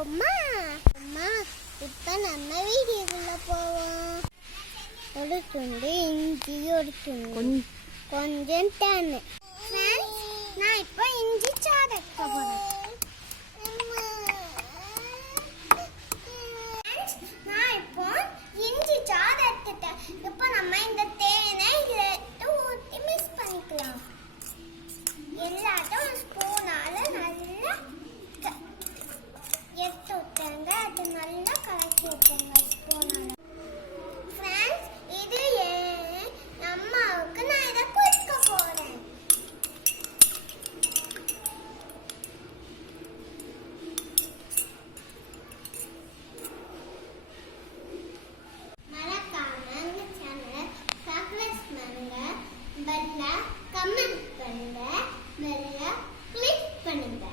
அம்மா அம்மா இப்போ நம்ம வீடியோக்குள்ள போவோம். ஒரு துண்டு இஞ்சி, ஒரு துண்டு கொஞ்சம் தேன். நான் இப்போ இஞ்சி சாறு எடுக்க போறேன். நான் இப்போ இஞ்சி சாறு எடுத்துட்டேன். இப்போ நம்ம இந்த தேனை இதில் ஊற்றி மிக்ஸ் பண்ணிக்கலாம். எல்லாத்தையும் ஒரு ஸ்பூனால நல்லா எடுத்து விட்டாங்க. அது நல்லா கலக்கி விட்டாங்க ஸ்பூனால. ஃப்ரெண்ட்ஸ், இது அம்மாவுக்கு நான் இதை கொடுக்க போறேன். மறக்காம இந்த சேனலை சப்ஸ்கிரைப் பண்ணுங்க, பெல்ல கமெண்ட் பண்ணுங்க, பெல்ல கிளிக் பண்ணுங்க.